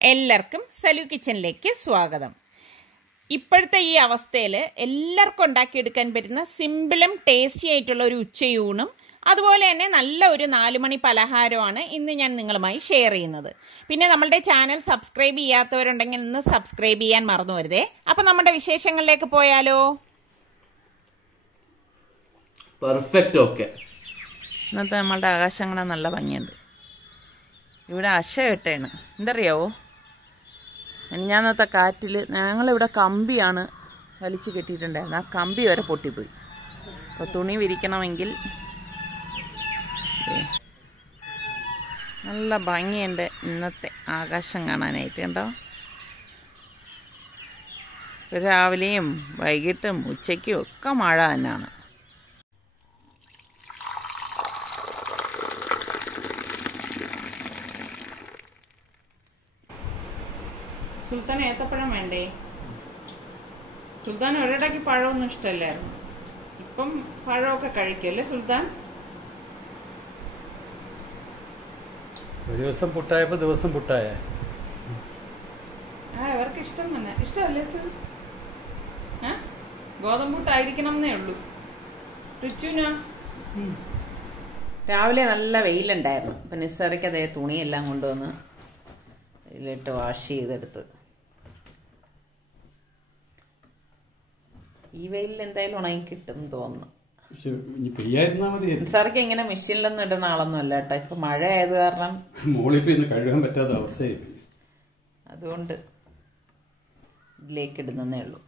എല്ലാവർക്കും സലു കിച്ചണിലേക്ക് സ്വാഗതം. ഇപ്പോഴത്തെ ഈ അവസ്ഥയിൽ എല്ലാവർക്കും ഉണ്ടാക്കിയെടുക്കാൻ പറ്റുന്ന സിമ്പിളും ടേസ്റ്റി ആയിട്ടുള്ള ഒരു ഉച്ചയൂണും അതുപോലെ തന്നെ നല്ല ഒരു 4 മണി പലഹാരമാണ് ഇന്ന് ഞാൻ നിങ്ങളുമായി ഷെയർ ചെയ്യുന്നത്. പിന്നെ നമ്മളുടെ ചാനൽ സബ്സ്ക്രൈബ് ചെയ്യാത്തവരുണ്ടെങ്കിൽ ഇന്ന് സബ്സ്ക്രൈബ് ചെയ്യാൻ മറന്നു വരുതേ. അപ്പം നമ്മുടെ വിശേഷങ്ങളിലേക്ക് പോയാലോ? പെർഫെക്റ്റ്. ഓക്കെ, ഇന്നത്തെ നമ്മളുടെ ആകാശങ്ങളെ നല്ല ഭംഗിയുണ്ട്. ഇവിടെ അശ കെട്ടാണ്. എന്തറിയാവോ, ഞാനത്തെ കാറ്റിൽ ഞങ്ങളിവിടെ കമ്പിയാണ് വലിച്ചു കെട്ടിയിട്ടുണ്ടായിരുന്നത്. ആ കമ്പി വരെ പൊട്ടിപ്പോയി. അപ്പോൾ തുണി വിരിക്കണമെങ്കിൽ നല്ല ഭംഗിയുണ്ട് ഇന്നത്തെ ആകാശം കാണാനായിട്ട്. കണ്ടോ, രാവിലെയും വൈകിട്ടും ഉച്ചയ്ക്കും ഒക്കെ മഴ തന്നെയാണ്. സുൽത്താൻ ഏത്തപ്പഴം വേണ്ടേ? സുൽത്താൻ ഒരിടയ്ക്ക് പഴമൊന്നും ഇഷ്ടമല്ലായിരുന്നു. ഇപ്പം പഴമൊക്കെ കഴിക്കല്ലേ സുൽത്താൻ? ഒരു ദിവസം പുട്ടായപ്പോ ദിവസം പുട്ടായ. അവർക്ക് ഇഷ്ടം തന്നെ. ഇഷ്ടമല്ലേ സുൽ? ഗോതമ്പുട്ടായിരിക്കണം എന്നേ ഉള്ളൂ. റിച്ചുന രാവിലെ നല്ല വെയിലുണ്ടായിരുന്നു. അപ്പം നിസ്സറിക്ക് അതേ തുണിയെല്ലാം കൊണ്ടുവന്ന് ഇതിലിട്ട് വാഷ് ചെയ്തെടുത്ത്. ഈ വെയിലിൽ എന്തായാലും ഉണങ്ങി കിട്ടും തോന്നുന്നു. നിസ്സാർക്ക് ഇങ്ങനെ മെഷീനിലൊന്നും ഇടുന്ന ആളൊന്നും അല്ല കേട്ടോ. ഇപ്പൊ മഴ ആയത് കാരണം കഴുകാൻ പറ്റാത്ത അവസ്ഥയായി. അതുകൊണ്ട് ഇതിലേക്ക് ഇടുന്നേ ഉള്ളൂ.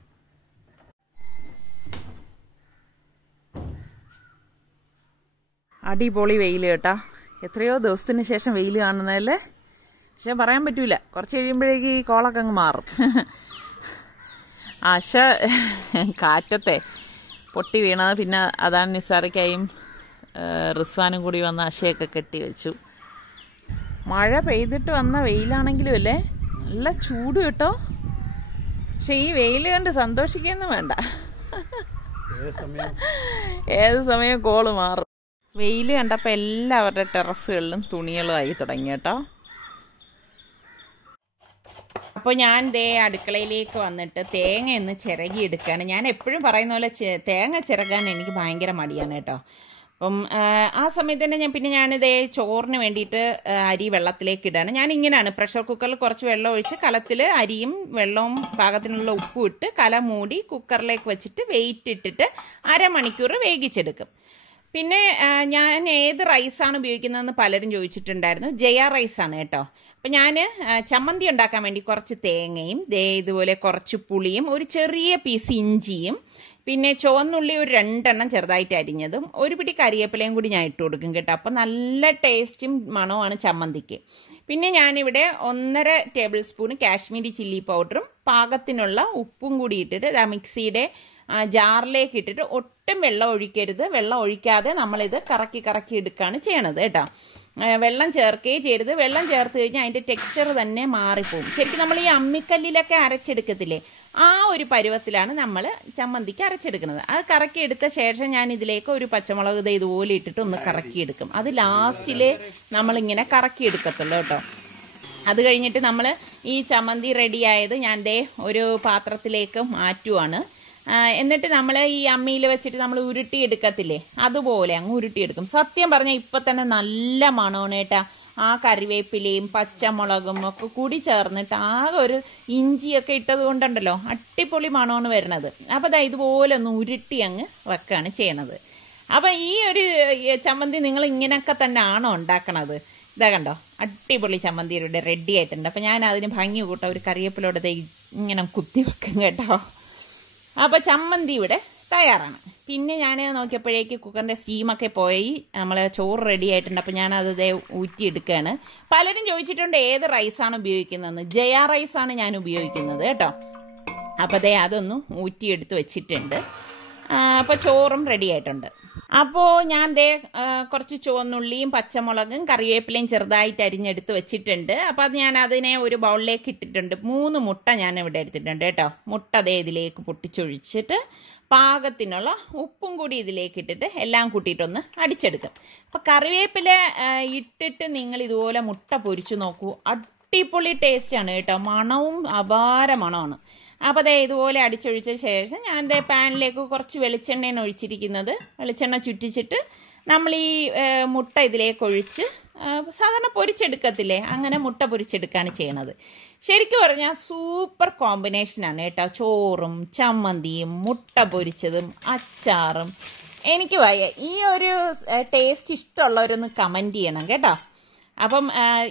അടിപൊളി വെയിൽ കേട്ടാ. എത്രയോ ദിവസത്തിന് ശേഷം വെയിൽ കാണുന്നതല്ലേ. പക്ഷെ പറയാൻ പറ്റൂല, കുറച്ച് കഴിയുമ്പോഴേക്ക് ഈ കോളൊക്കെ അങ്ങ് മാറും. ആശ കാറ്റത്തെ പൊട്ടി വീണത്. പിന്നെ അതാണ് നിസാറിക്കായും റിസ്വാനും കൂടി വന്ന് ആശയൊക്കെ കെട്ടി വെച്ചു. മഴ പെയ്തിട്ട് വന്ന വെയിലാണെങ്കിലും അല്ലേ നല്ല ചൂട് കേട്ടോ. പക്ഷെ ഈ വെയിൽ കണ്ട് സന്തോഷിക്കൊന്നും വേണ്ട. ഏത് സമയം കോള് മാറും. വെയിൽ കണ്ടപ്പോൾ എല്ലാവരുടെ ടെറസുകളിലും തുണികളും ആയി തുടങ്ങി കേട്ടോ. അപ്പോൾ ഞാൻ ദേ അടുക്കളയിലേക്ക് വന്നിട്ട് തേങ്ങ ഒന്ന് ചിരകി എടുക്കുകയാണ്. ഞാൻ എപ്പോഴും പറയുന്ന പോലെ തേങ്ങ ചിരകാൻ എനിക്ക് ഭയങ്കര മടിയാണ് കേട്ടോ. അപ്പം ആ സമയത്ത് തന്നെ ഞാനിതേ ചോറിന് വേണ്ടിയിട്ട് അരി വെള്ളത്തിലേക്ക് ഇടാണ്. ഞാൻ ഇങ്ങനെയാണ് പ്രഷർ കുക്കറിൽ കുറച്ച് വെള്ളം ഒഴിച്ച് കലത്തിൽ അരിയും വെള്ളവും പാകത്തിനുള്ള ഉപ്പും ഇട്ട് കല മൂടി കുക്കറിലേക്ക് വെച്ചിട്ട് വെയിറ്റ് ഇട്ടിട്ട് അരമണിക്കൂർ വേവിച്ചെടുക്കും. പിന്നെ ഞാൻ ഏത് റൈസാണ് ഉപയോഗിക്കുന്നതെന്ന് പലരും ചോദിച്ചിട്ടുണ്ടായിരുന്നു. ജയ റൈസാണ് കേട്ടോ. അപ്പം ഞാൻ ചമ്മന്തി ഉണ്ടാക്കാൻ വേണ്ടി കുറച്ച് തേങ്ങയും ഇതുപോലെ കുറച്ച് പുളിയും ഒരു ചെറിയ പീസ് ഇഞ്ചിയും പിന്നെ ചുവന്നുള്ളി ഒരു 2 എണ്ണം ചെറുതായിട്ട് അരിഞ്ഞതും ഒരു പിടി കരിവേപ്പിലയും കൂടി ഞാൻ ഇട്ട് കൊടുക്കും കേട്ടോ. അപ്പം നല്ല ടേസ്റ്റും മണവുമാണ് ചമ്മന്തിക്ക്. പിന്നെ ഞാനിവിടെ 1.5 ടേബിൾ സ്പൂൺ കാശ്മീരി ചില്ലി പൗഡറും പാകത്തിനുള്ള ഉപ്പും കൂടി ഇട്ടിട്ട് മിക്സിയുടെ ജാറിലേക്ക് ഇട്ടിട്ട് ഒട്ടും വെള്ളം ഒഴിക്കരുത്. വെള്ളം ഒഴിക്കാതെ നമ്മളിത് കറക്കി എടുക്കുകയാണ് ചെയ്യണത് കേട്ടോ. വെള്ളം ചേർക്കുകയും ചെയ്യരുത്. വെള്ളം ചേർത്ത് കഴിഞ്ഞാൽ അതിൻ്റെ ടെക്സ്ചർ തന്നെ മാറിപ്പോവും. ശരിക്കും നമ്മൾ ഈ അമ്മിക്കല്ലിലൊക്കെ അരച്ചെടുക്കത്തില്ലേ, ആ ഒരു പരുവത്തിലാണ് നമ്മൾ ചമ്മന്തിക്ക് അരച്ചെടുക്കുന്നത്. അത് കറക്കിയെടുത്ത ശേഷം ഞാൻ ഇതിലേക്ക് ഒരു പച്ചമുളക് ഇതുപോലെ ഇട്ടിട്ട് ഒന്ന് കറക്കിയെടുക്കും. അത് ലാസ്റ്റിൽ നമ്മളിങ്ങനെ കറക്കിയെടുക്കത്തുള്ളൂ കേട്ടോ. അത് കഴിഞ്ഞിട്ട് നമ്മൾ ഈ ചമ്മന്തി റെഡിയായത് ഞാൻ ഒരു പാത്രത്തിലേക്ക് മാറ്റുവാണ്. എന്നിട്ട് നമ്മൾ ഈ അമ്മിയിൽ വെച്ചിട്ട് നമ്മൾ ഉരുട്ടിയെടുക്കത്തില്ലേ, അതുപോലെ അങ്ങ് ഉരുട്ടിയെടുക്കും. സത്യം പറഞ്ഞാൽ ഇപ്പം തന്നെ നല്ല മണമാണ് കേട്ടാ. ആ കറിവേപ്പിലയും പച്ചമുളകും ഒക്കെ കൂടി ചേർന്നിട്ട് ആകെ ഒരു ഇഞ്ചിയൊക്കെ ഇട്ടത് കൊണ്ടുണ്ടല്ലോ അടിപൊളി മണമാണ് വരുന്നത്. അപ്പോൾ ഇതുപോലെ ഒന്ന് ഉരുട്ടി അങ്ങ് വെക്കുകയാണ് ചെയ്യണത്. അപ്പം ഈ ഒരു ചമ്മന്തി നിങ്ങൾ ഇങ്ങനെയൊക്കെ തന്നെ ആണോ ഉണ്ടാക്കണത്? ഇതാ കണ്ടോ, അടിപൊളി ചമ്മന്തി ഇവിടെ റെഡി ആയിട്ടുണ്ട്. അപ്പം ഞാൻ അതിന് ഭംഗി കൂട്ടാം ഒരു കറിവേപ്പിലോടെ ഇങ്ങനെ കുത്തി വെക്കും കേട്ടോ. അപ്പോൾ ചമ്മന്തി ഇവിടെ തയ്യാറാണ്. പിന്നെ ഞാൻ നോക്കിയപ്പോഴേക്ക് കുക്കറിൻ്റെ സ്റ്റീമൊക്കെ പോയി നമ്മൾ ചോറ് റെഡി ആയിട്ടുണ്ട്. അപ്പോൾ ഞാനത് ഊറ്റിയെടുക്കുകയാണ്. പലരും ചോദിച്ചിട്ടുണ്ട് ഏത് റൈസാണ് ഉപയോഗിക്കുന്നതെന്ന്. ജയ റൈസാണ് ഞാൻ ഉപയോഗിക്കുന്നത് കേട്ടോ. അപ്പോൾ അതൊന്ന് ഊറ്റിയെടുത്ത് വെച്ചിട്ടുണ്ട്. അപ്പോൾ ചോറും റെഡി ആയിട്ടുണ്ട്. അപ്പോൾ ഞാൻ കുറച്ച് ചുവന്നുള്ളിയും പച്ചമുളകും കറിവേപ്പിലയും ചെറുതായിട്ട് അരിഞ്ഞെടുത്ത് വെച്ചിട്ടുണ്ട്. അപ്പോൾ അത് ഞാൻ അതിനെ ഒരു ബൗളിലേക്ക് ഇട്ടിട്ടുണ്ട്. 3 മുട്ട ഞാൻ ഇവിടെ എടുത്തിട്ടുണ്ട് കേട്ടോ. മുട്ട ഇതിലേക്ക് പൊട്ടിച്ചൊഴിച്ചിട്ട് പാകത്തിനുള്ള ഉപ്പും കൂടി ഇതിലേക്ക് ഇട്ടിട്ട് എല്ലാം കൂട്ടിയിട്ടൊന്ന് അടിച്ചെടുക്കും. അപ്പോൾ കറിവേപ്പില ഇട്ടിട്ട് നിങ്ങൾ ഇതുപോലെ മുട്ട പൊരിച്ചു നോക്കൂ. അടിപൊളി ടേസ്റ്റാണ് കേട്ടോ. മണവും അപാര മണമാണ്. അപ്പോൾ അതേ ഇതുപോലെ അടിച്ചൊഴിച്ച ശേഷം ഞാൻ ദേ പാനിലേക്ക് കുറച്ച് വെളിച്ചെണ്ണയാണ് ഒഴിച്ചിരിക്കുന്നത്. വെളിച്ചെണ്ണ ചുറ്റിച്ചിട്ട് നമ്മൾ ഈ മുട്ട ഇതിലേക്ക് ഒഴിച്ച് സാധാരണ പൊരിച്ചെടുക്കത്തില്ലേ, അങ്ങനെ മുട്ട പൊരിച്ചെടുക്കുകയാണ് ചെയ്യണത്. ശരിക്കും പറഞ്ഞാൽ സൂപ്പർ കോമ്പിനേഷനാണ് കേട്ടോ. ചോറും ചമ്മന്തിയും മുട്ട പൊരിച്ചതും അച്ചാറും. എനിക്ക് വയ്യ. ഈ ഒരു ടേസ്റ്റ് ഇഷ്ടമുള്ളവരൊന്ന് കമൻറ്റ് ചെയ്യണം കേട്ടോ. അപ്പം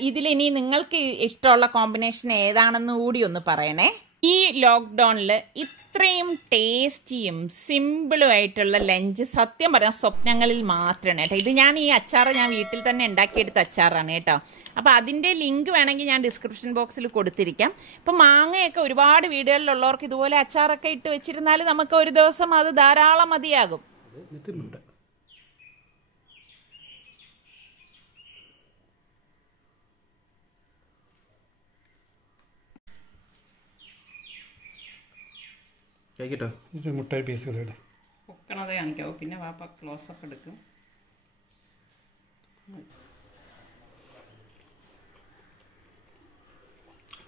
ഇതിലിനി നിങ്ങൾക്ക് ഇഷ്ടമുള്ള കോമ്പിനേഷൻ ഏതാണെന്ന് കൂടി ഒന്ന് പറയണേ. ഈ ലോക്ക്ഡൗണിൽ ഇത്രയും ടേസ്റ്റിയും സിമ്പിളും ആയിട്ടുള്ള ലഞ്ച് സത്യം പറഞ്ഞാൽ സ്വപ്നങ്ങളിൽ മാത്രമാണ് കേട്ടോ. ഇത് ഞാൻ ഈ അച്ചാറ് ഞാൻ വീട്ടിൽ തന്നെ ഉണ്ടാക്കിയെടുത്ത അച്ചാറാണ് കേട്ടോ. അപ്പോൾ അതിൻ്റെ ലിങ്ക് വേണമെങ്കിൽ ഞാൻ ഡിസ്ക്രിപ്ഷൻ ബോക്സിൽ കൊടുത്തിരിക്കാം. ഇപ്പം മാങ്ങയൊക്കെ ഒരുപാട് വീടുകളിലുള്ളവർക്ക് ഇതുപോലെ അച്ചാറൊക്കെ ഇട്ട് വെച്ചിരുന്നാൽ നമുക്ക് ഒരു ദിവസം അത് ധാരാളം മതിയാകും. മുട്ടായി പീസുകളുടെ പൊക്കണത് കാണിക്കാവോ, പിന്നെ വാപ്പ ക്ലോസപ്പ് എടുക്കും.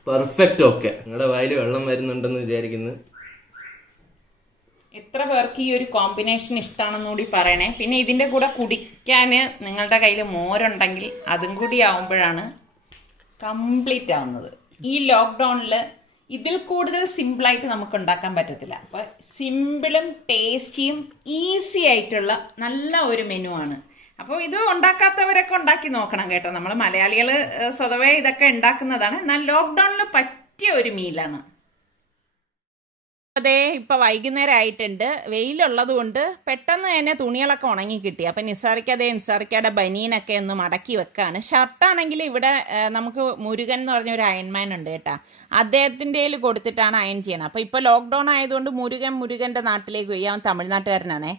പെർഫെക്റ്റ്. ഓക്കെ, നിങ്ങളുടെ വായിൽ വെള്ളം വരുന്നുണ്ടെന്ന് വിചാരിക്കുന്നു. എത്ര പേർക്ക് ഈ ഒരു കോമ്പിനേഷൻ ഇഷ്ടമാണെന്ന് കൂടി പറയണേ. പിന്നെ ഇതിൻ്റെ കൂടെ കുടിക്കാൻ നിങ്ങളുടെ കയ്യിൽ മോരുണ്ടെങ്കിൽ അതും കൂടി ആവുമ്പോഴാണ് കംപ്ലീറ്റ് ആവുന്നത്. ഈ ലോക്ക്ഡൗണിൽ ഇതിൽ കൂടുതൽ സിമ്പിളായിട്ട് നമുക്ക് ഉണ്ടാക്കാൻ പറ്റത്തില്ല. അപ്പോൾ സിമ്പിളും ടേസ്റ്റിയും ഈസി ആയിട്ടുള്ള നല്ല ഒരു മെനു ആണ്. അപ്പോൾ ഇത് ഉണ്ടാക്കാത്തവരൊക്കെ ഉണ്ടാക്കി നോക്കണം കേട്ടോ. നമ്മൾ മലയാളികൾ സ്വതവേ ഇതൊക്കെ ഉണ്ടാക്കുന്നതാണ്. എന്നാൽ ലോക്ക്ഡൗണിൽ പറ്റിയ ഒരു മീലാണ്. അതേ ഇപ്പൊ വൈകുന്നേരം ആയിട്ടുണ്ട്. വെയിലുള്ളത് കൊണ്ട് പെട്ടെന്ന് തന്നെ തുണികളൊക്കെ ഉണങ്ങി കിട്ടി. അപ്പൊ നിസാറിക്കയുടെ ബനീനൊക്കെ ഒന്ന് മടക്കി വെക്കാണ്. ഷർട്ടാണെങ്കിൽ ഇവിടെ നമുക്ക് മുരുകൻ എന്ന് പറഞ്ഞ ഒരു അയൺമാൻ ഉണ്ട് കേട്ടാ. അദ്ദേഹത്തിന്റെ കൊടുത്തിട്ടാണ് അയൺ ചെയ്യണം. അപ്പൊ ഇപ്പൊ ലോക്ക്ഡൌൺ ആയതുകൊണ്ട് മുരുകന്റെ നാട്ടിലേക്ക് പോയി. അവൻ തമിഴ്നാട്ടുകാരനാണേ.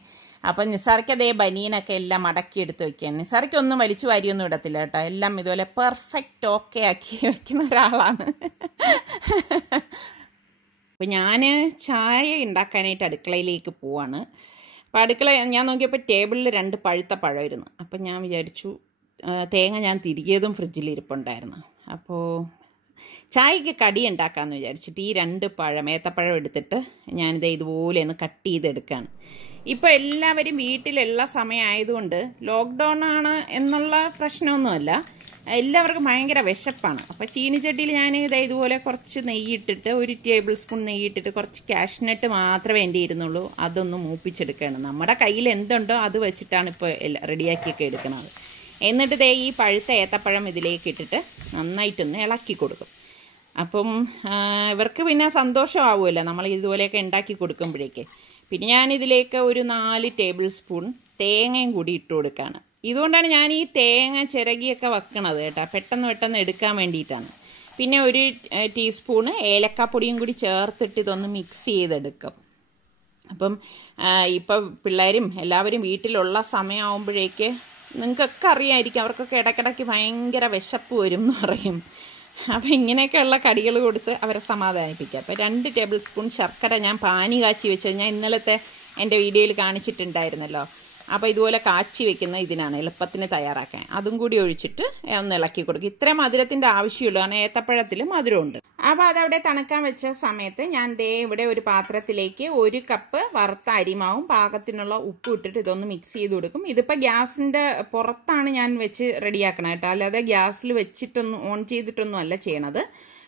അപ്പൊ നിസാറിക്ക് അതേ ബനീനൊക്കെ എല്ലാം മടക്കി എടുത്ത് വെക്കുകയാണ്. നിസാറിക്ക് ഒന്നും വലിച്ചു വാരിയൊന്നും ഇടത്തില്ല കേട്ടോ. എല്ലാം ഇതുപോലെ പെർഫെക്റ്റ് ഓക്കെ ആക്കി വെക്കുന്ന ഒരാളാണ്. അപ്പോൾ ഞാൻ ചായ ഉണ്ടാക്കാനായിട്ട് അടുക്കളയിലേക്ക് പോവാണ്. അപ്പോൾ അടുക്കള ഞാൻ നോക്കിയപ്പോൾ ടേബിളിൽ 2 പഴുത്ത പഴമായിരുന്നു. അപ്പം ഞാൻ വിചാരിച്ചു തേങ്ങ ഞാൻ തിരികെതും ഫ്രിഡ്ജിൽ ഇരിപ്പുണ്ടായിരുന്നു. അപ്പോൾ ചായക്ക് കടി ഉണ്ടാക്കാമെന്ന് വിചാരിച്ചിട്ട് ഈ 2 പഴം ഏത്തപ്പഴം എടുത്തിട്ട് ഞാനിത് ഇതുപോലെ ഒന്ന് കട്ട് ചെയ്തെടുക്കുകയാണ്. ഇപ്പോൾ എല്ലാവരും വീട്ടിലുള്ള സമയമായതുകൊണ്ട് ലോക്ക്ഡൗൺ ആണ് എന്നുള്ള പ്രശ്നമൊന്നുമല്ല. എല്ലാവർക്കും ഭയങ്കര വിശപ്പാണ്. അപ്പോൾ ചീനിച്ചട്ടിയിൽ ഞാൻ ഇതുപോലെ കുറച്ച് നെയ്യിട്ടിട്ട് 1 ടേബിൾ സ്പൂൺ നെയ്യിട്ടിട്ട് കുറച്ച് കാഷ്നട്ട് മാത്രമേ എൻ്റെ ഇരുന്നുള്ളൂ. അതൊന്ന് മൂപ്പിച്ചെടുക്കുകയാണ്. നമ്മുടെ കയ്യിൽ എന്തുണ്ടോ അത് വെച്ചിട്ടാണ് ഇപ്പോൾ റെഡിയാക്കിയൊക്കെ എടുക്കുന്നത്. എന്നിട്ട് ഈ പഴുത്ത ഏത്തപ്പഴം ഇതിലേക്ക് ഇട്ടിട്ട് നന്നായിട്ടൊന്ന് ഇളക്കി കൊടുക്കും. അപ്പം ഇവർക്ക് പിന്നെ സന്തോഷമാവുമല്ലോ നമ്മൾ ഇതുപോലെയൊക്കെ ഉണ്ടാക്കി കൊടുക്കുമ്പോഴേക്ക്. പിന്നെ ഞാനിതിലേക്ക് ഒരു 4 ടേബിൾ സ്പൂൺ തേങ്ങയും കൂടി ഇട്ട് കൊടുക്കുകയാണ്. ഇതുകൊണ്ടാണ് ഞാൻ ഈ തേങ്ങ ചിരകിയൊക്കെ വെക്കണത് കേട്ടോ. പെട്ടെന്ന് എടുക്കാൻ വേണ്ടിയിട്ടാണ്. പിന്നെ 1 ടീസ്പൂണ് ഏലക്കാപ്പൊടിയും കൂടി ചേർത്തിട്ട് ഇതൊന്ന് മിക്സ് ചെയ്തെടുക്കും. അപ്പം ഇപ്പം പിള്ളേരും എല്ലാവരും വീട്ടിലുള്ള സമയമാകുമ്പോഴേക്ക് നിങ്ങൾക്കൊക്കെ അറിയാമായിരിക്കും, അവർക്കൊക്കെ ഇടയ്ക്കിടയ്ക്ക് ഭയങ്കര വിശപ്പ് വരും എന്ന് പറയും. അപ്പം ഇങ്ങനെയൊക്കെയുള്ള കടികൾ കൊടുത്ത് അവരെ സമാധാനിപ്പിക്കുക. അപ്പോൾ 2 ടേബിൾ സ്പൂൺ ശർക്കര ഞാൻ പാനി കാച്ചി വെച്ചത് ഞാൻ ഇന്നലത്തെ എൻ്റെ വീഡിയോയിൽ കാണിച്ചിട്ടുണ്ടായിരുന്നല്ലോ. അപ്പോൾ ഇതുപോലെ കാച്ചി വെക്കുന്ന ഇതിനാണ് എളുപ്പത്തിന് തയ്യാറാക്കാൻ. അതും കൂടി ഒഴിച്ചിട്ട് ഒന്ന് ഇളക്കി കൊടുക്കും. ഇത്രയും മധുരത്തിൻ്റെ ആവശ്യമുള്ളൂ, കാരണം ഏത്തപ്പഴത്തിൽ മധുരമുണ്ട്. അപ്പോൾ അതവിടെ തണുക്കാൻ വെച്ച സമയത്ത് ഞാൻ ഇവിടെ ഒരു പാത്രത്തിലേക്ക് 1 കപ്പ് വറുത്ത അരിമാവും പാകത്തിനുള്ള ഉപ്പ് ഇട്ടിട്ട് ഇതൊന്ന് മിക്സ് ചെയ്ത് കൊടുക്കും. ഇതിപ്പോൾ ഗ്യാസിൻ്റെ പുറത്താണ് ഞാൻ വെച്ച് റെഡിയാക്കണം കേട്ടോ, അല്ലാതെ ഗ്യാസിൽ വെച്ചിട്ടൊന്നും ഓൺ ചെയ്തിട്ടൊന്നും അല്ല ചെയ്യണത്.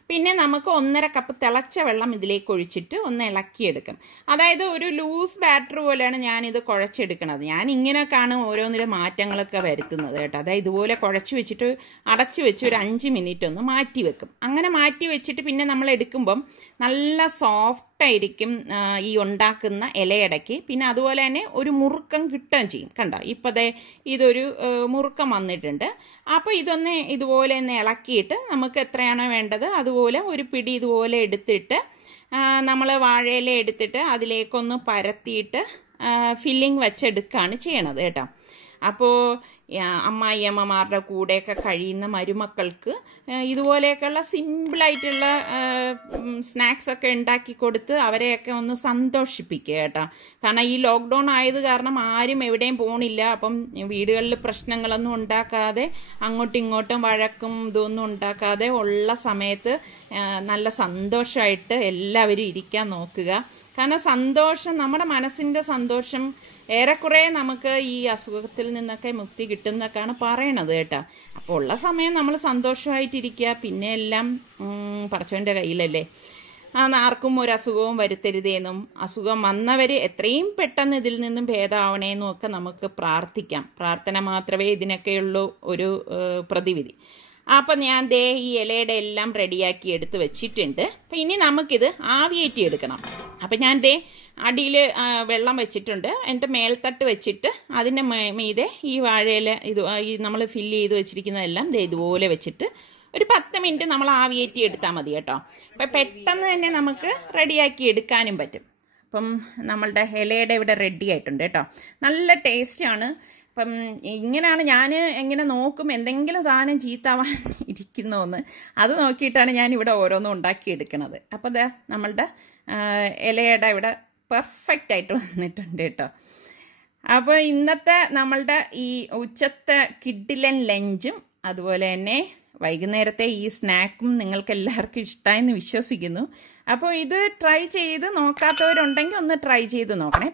പിന്നെ നമുക്ക് 1.5 കപ്പ് തിളച്ച വെള്ളം ഇതിലേക്ക് ഒഴിച്ചിട്ട് ഒന്ന് ഇളക്കിയെടുക്കും. അതായത് ഒരു ലൂസ് ബാറ്റർ പോലെയാണ് ഞാനിത് കുഴച്ചെടുക്കണത്. ഞാൻ ഇങ്ങനെയൊക്കെയാണ് ഓരോന്നിലും മാറ്റങ്ങളൊക്കെ വരുത്തുന്നത് കേട്ടോ. അതായത് ഇതുപോലെ കുഴച്ച് വെച്ചിട്ട് അടച്ചു വെച്ച് ഒരു 5 മിനിറ്റ് ഒന്ന് മാറ്റി വെക്കും. അങ്ങനെ മാറ്റി വെച്ചിട്ട് പിന്നെ നമ്മൾ എടുക്കുമ്പം നല്ല സോഫ്റ്റായിരിക്കും ഈ ഉണ്ടാക്കുന്ന ഇലയടയ്ക്ക്. പിന്നെ അതുപോലെ തന്നെ ഒരു മുറുക്കം കിട്ടുകയും ചെയ്യും. കണ്ടോ ഇപ്പം ഇതൊരു മുറുക്കം വന്നിട്ടുണ്ട്. അപ്പോൾ ഇതൊന്ന് ഇതുപോലെ ഒന്ന് ഇളക്കിയിട്ട് നമുക്ക് എത്രയാണോ വേണ്ടത് അതുപോലെ ഒരു പിടി ഇതുപോലെ എടുത്തിട്ട് നമ്മൾ വാഴയില എടുത്തിട്ട് അതിലേക്കൊന്ന് പരത്തിയിട്ട് ഫില്ലിങ് വെച്ചെടുക്കുകയാണ് ചെയ്യണത് കേട്ടോ. അപ്പോൾ അമ്മായിയമ്മമാരുടെ കൂടെയൊക്കെ കഴിയുന്ന മരുമക്കൾക്ക് ഇതുപോലെയൊക്കെയുള്ള സിമ്പിളായിട്ടുള്ള സ്നാക്സൊക്കെ ഉണ്ടാക്കി കൊടുത്ത് അവരെയൊക്കെ ഒന്ന് സന്തോഷിപ്പിക്കുക കേട്ടോ. കാരണം ഈ ലോക്ക്ഡൗൺ ആയത് കാരണം ആരും എവിടെയും പോണില്ല. അപ്പം വീടുകളിൽ പ്രശ്നങ്ങളൊന്നും ഉണ്ടാക്കാതെ അങ്ങോട്ടും ഇങ്ങോട്ടും വഴക്കും ഇതൊന്നും ഉണ്ടാക്കാതെ ഉള്ള സമയത്ത് നല്ല സന്തോഷമായിട്ട് എല്ലാവരും ഇരിക്കാൻ നോക്കുക. കാരണം സന്തോഷം, നമ്മുടെ മനസ്സിൻ്റെ സന്തോഷം ഏറെക്കുറെ നമുക്ക് ഈ അസുഖത്തിൽ നിന്നൊക്കെ മുക്തി കിട്ടുന്നൊക്കെയാണ് പറയണത് കേട്ടോ. അപ്പോൾ ഉള്ള സമയം നമ്മൾ സന്തോഷമായിട്ടിരിക്കുക. പിന്നെ എല്ലാം പടച്ചവൻ്റെ കയ്യിലല്ലേ. ആർക്കും ഒരു അസുഖവും വരുത്തരുതേന്നും അസുഖം വന്നവർ എത്രയും പെട്ടെന്ന് ഇതിൽ നിന്നും ഭേദമാവണേന്നും ഒക്കെ നമുക്ക് പ്രാർത്ഥിക്കാം. പ്രാർത്ഥന മാത്രമേ ഇതിനൊക്കെയുള്ളൂ ഒരു പ്രതിവിധി. അപ്പം ഞാൻ ദേ ഈ ഇലയുടെ എല്ലാം റെഡിയാക്കി എടുത്ത് വെച്ചിട്ടുണ്ട്. അപ്പം ഇനി നമുക്കിത് ആവിയേറ്റി എടുക്കണം. അപ്പം ഞാൻ ദേ അടിയിൽ വെള്ളം വെച്ചിട്ടുണ്ട്. എൻ്റെ മേൽത്തട്ട് വെച്ചിട്ട് അതിൻ്റെ മീതെ ഈ വാഴയില ഈ നമ്മൾ ഫില്ല് ചെയ്ത് വെച്ചിരിക്കുന്നതെല്ലാം ദേ ഇതുപോലെ വെച്ചിട്ട് ഒരു 10 മിനിറ്റ് നമ്മൾ ആവിയേറ്റി എടുത്താൽ മതി കേട്ടോ. അപ്പം പെട്ടെന്ന് തന്നെ നമുക്ക് റെഡിയാക്കി എടുക്കാനും പറ്റും. അപ്പം നമ്മളുടെ ഇലയുടെ ഇവിടെ റെഡി ആയിട്ടുണ്ട് കേട്ടോ. നല്ല ടേസ്റ്റാണ്. അപ്പം ഇങ്ങനെയാണ് ഞാൻ എങ്ങനെ നോക്കും എന്തെങ്കിലും സാധനം ചീത്താവാൻ ഇരിക്കുന്നതെന്ന്. അത് നോക്കിയിട്ടാണ് ഞാൻ ഇവിടെ ഓരോന്നും ഉണ്ടാക്കിയെടുക്കണത്. അപ്പോൾ ദാ നമ്മളുടെ ഇലയുടെ ഇവിടെ പെർഫെക്റ്റ് ആയിട്ട് വന്നിട്ടുണ്ട് കേട്ടോ. അപ്പോൾ ഇന്നത്തെ നമ്മളുടെ ഈ ഉച്ചത്തെ കിഡിലൻ ലഞ്ചും അതുപോലെ തന്നെ വൈകുന്നേരത്തെ ഈ സ്നാക്കും നിങ്ങൾക്ക് എല്ലാവർക്കും ഇഷ്ടമായെന്ന് വിശ്വസിക്കുന്നു. അപ്പോൾ ഇത് ട്രൈ ചെയ്ത് നോക്കാത്തവരുണ്ടെങ്കിൽ ഒന്ന് ട്രൈ ചെയ്ത് നോക്കണേ.